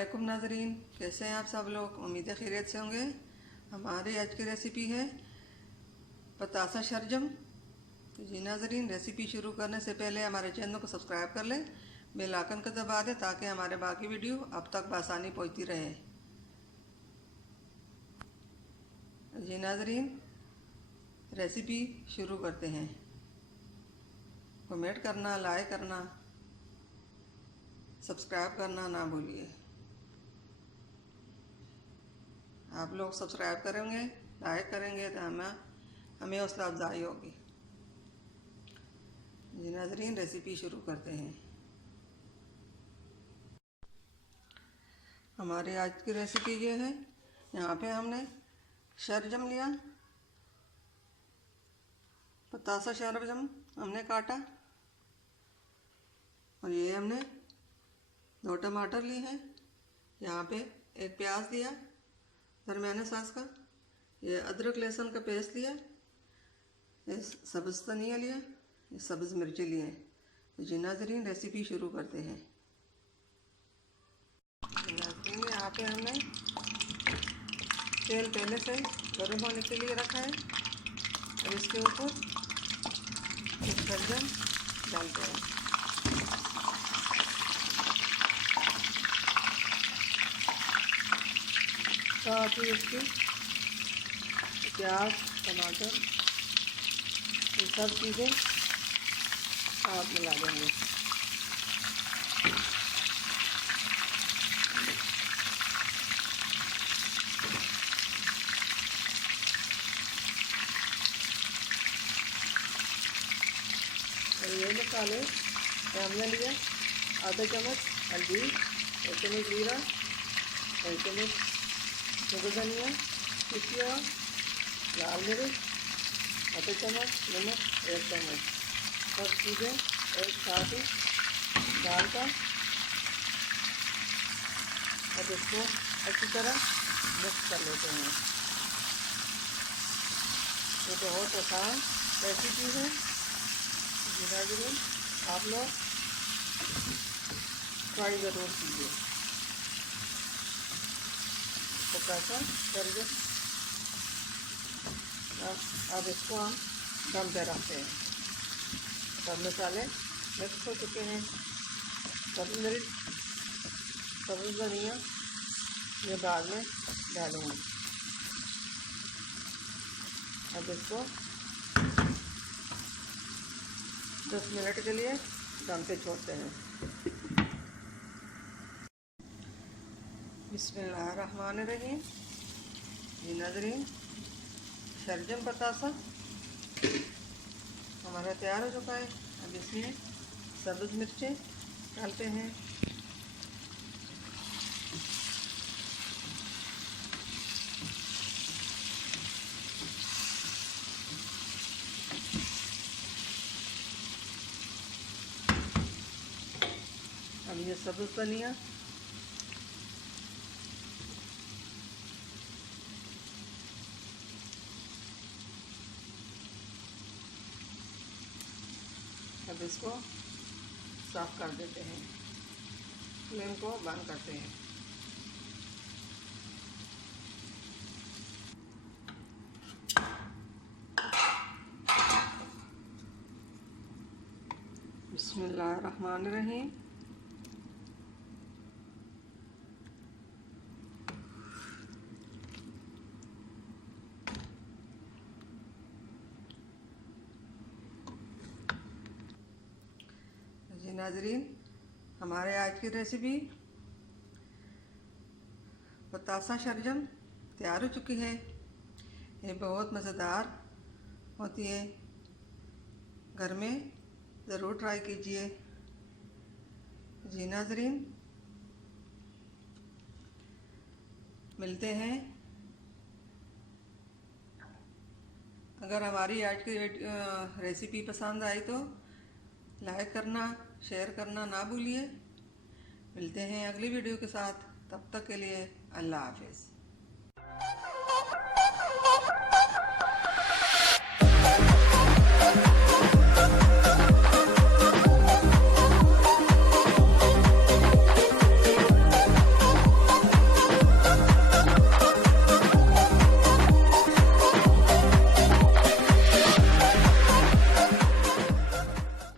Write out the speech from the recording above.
अस्सलामुअलैकुम नाज़रीन, कैसे हैं आप सब लोग। उम्मीद है खैरियत से होंगे। हमारी आज की रेसिपी है पतासा शलजम। तो जी नाज़रीन, रेसिपी शुरू करने से पहले हमारे चैनल को सब्सक्राइब कर लें, बेल आइकन को दबा दें ताकि हमारे बाकी वीडियो अब तक बआसानी पहुंचती रहे। जी नाज़रीन, रेसिपी शुरू करते हैं। कमेंट करना, लाइक करना, सब्सक्राइब करना ना भूलिए। आप लोग सब्सक्राइब करेंगे, लाइक करेंगे तो हमें हौसला अफजाई होगी। जी नाज़रीन, रेसिपी शुरू करते हैं। हमारी आज की रेसिपी ये है। यहाँ पे हमने शलजम लिया, पतासा शलजम हमने काटा, और ये हमने 2 टमाटर लिए हैं। यहाँ पे 1 प्याज दिया दरमियाने साइज का, ये अदरक लहसुन का पेस्ट लिया, ये सब्ज़ धनिया लिया, ये सब्ज़ मिर्ची लिए। तो जी नाज़रीन, रेसिपी शुरू करते हैं। नाज़रीन, यहाँ पे हमने तेल पहले से गर्म होने के लिए रखा है और इसके ऊपर शलजम डालते हैं। साथ ही इसकी प्याज, टमाटर, ये सब चीज़ें साथ मिला देंगे। और ये मसाले हमने लिया आधा चम्मच हल्दी, 1 चम्मच जीरा, 1 चम्मच सूखा धनिया, पिसिया लाल मिर्च, आधा चम्मच नमक, 1 चम्मच, सब चीज़ें एक साथ ही डालकर अब इसको अच्छी तरह मिक्स कर लेते हैं। ये बहुत आसान रेसिपी है। नाज़रीन, आप लोग ट्राई ज़रूर कीजिए। पतासा शलजम अब इसको हम दम पे रखते हैं। सब मसाले मिक्स हो चुके हैं। सब्ज़ मिर्च, सब्ज़ धनिया ये बाद में डालूँगी। अब इसको 10 मिनट के लिए दम पे छोड़ते हैं। बिस्मिल्लाहिर्रहमानिर्रहीम। जी नाज़रीन, शलजम पतासा हमारा तैयार हो चुका है। अब इसमें सब्ज़ मिर्चें डालते हैं, अब ये सब्ज़ धनिया, अब इसको साफ कर देते हैं। फ्लेम को बंद करते हैं। बिस्मिल्लाहिर्रहमानिर्रहीम। जी नाज़रीन, हमारे आज की रेसिपी पतासा शलजम तैयार हो चुकी है। ये बहुत मज़ेदार होती है, घर में ज़रूर ट्राई कीजिए। जी नाज़रीन, मिलते हैं। अगर हमारी आज की रेसिपी पसंद आई तो लाइक करना, शेयर करना ना भूलिए। मिलते हैं अगली वीडियो के साथ। तब तक के लिए अल्लाह हाफ़िज़।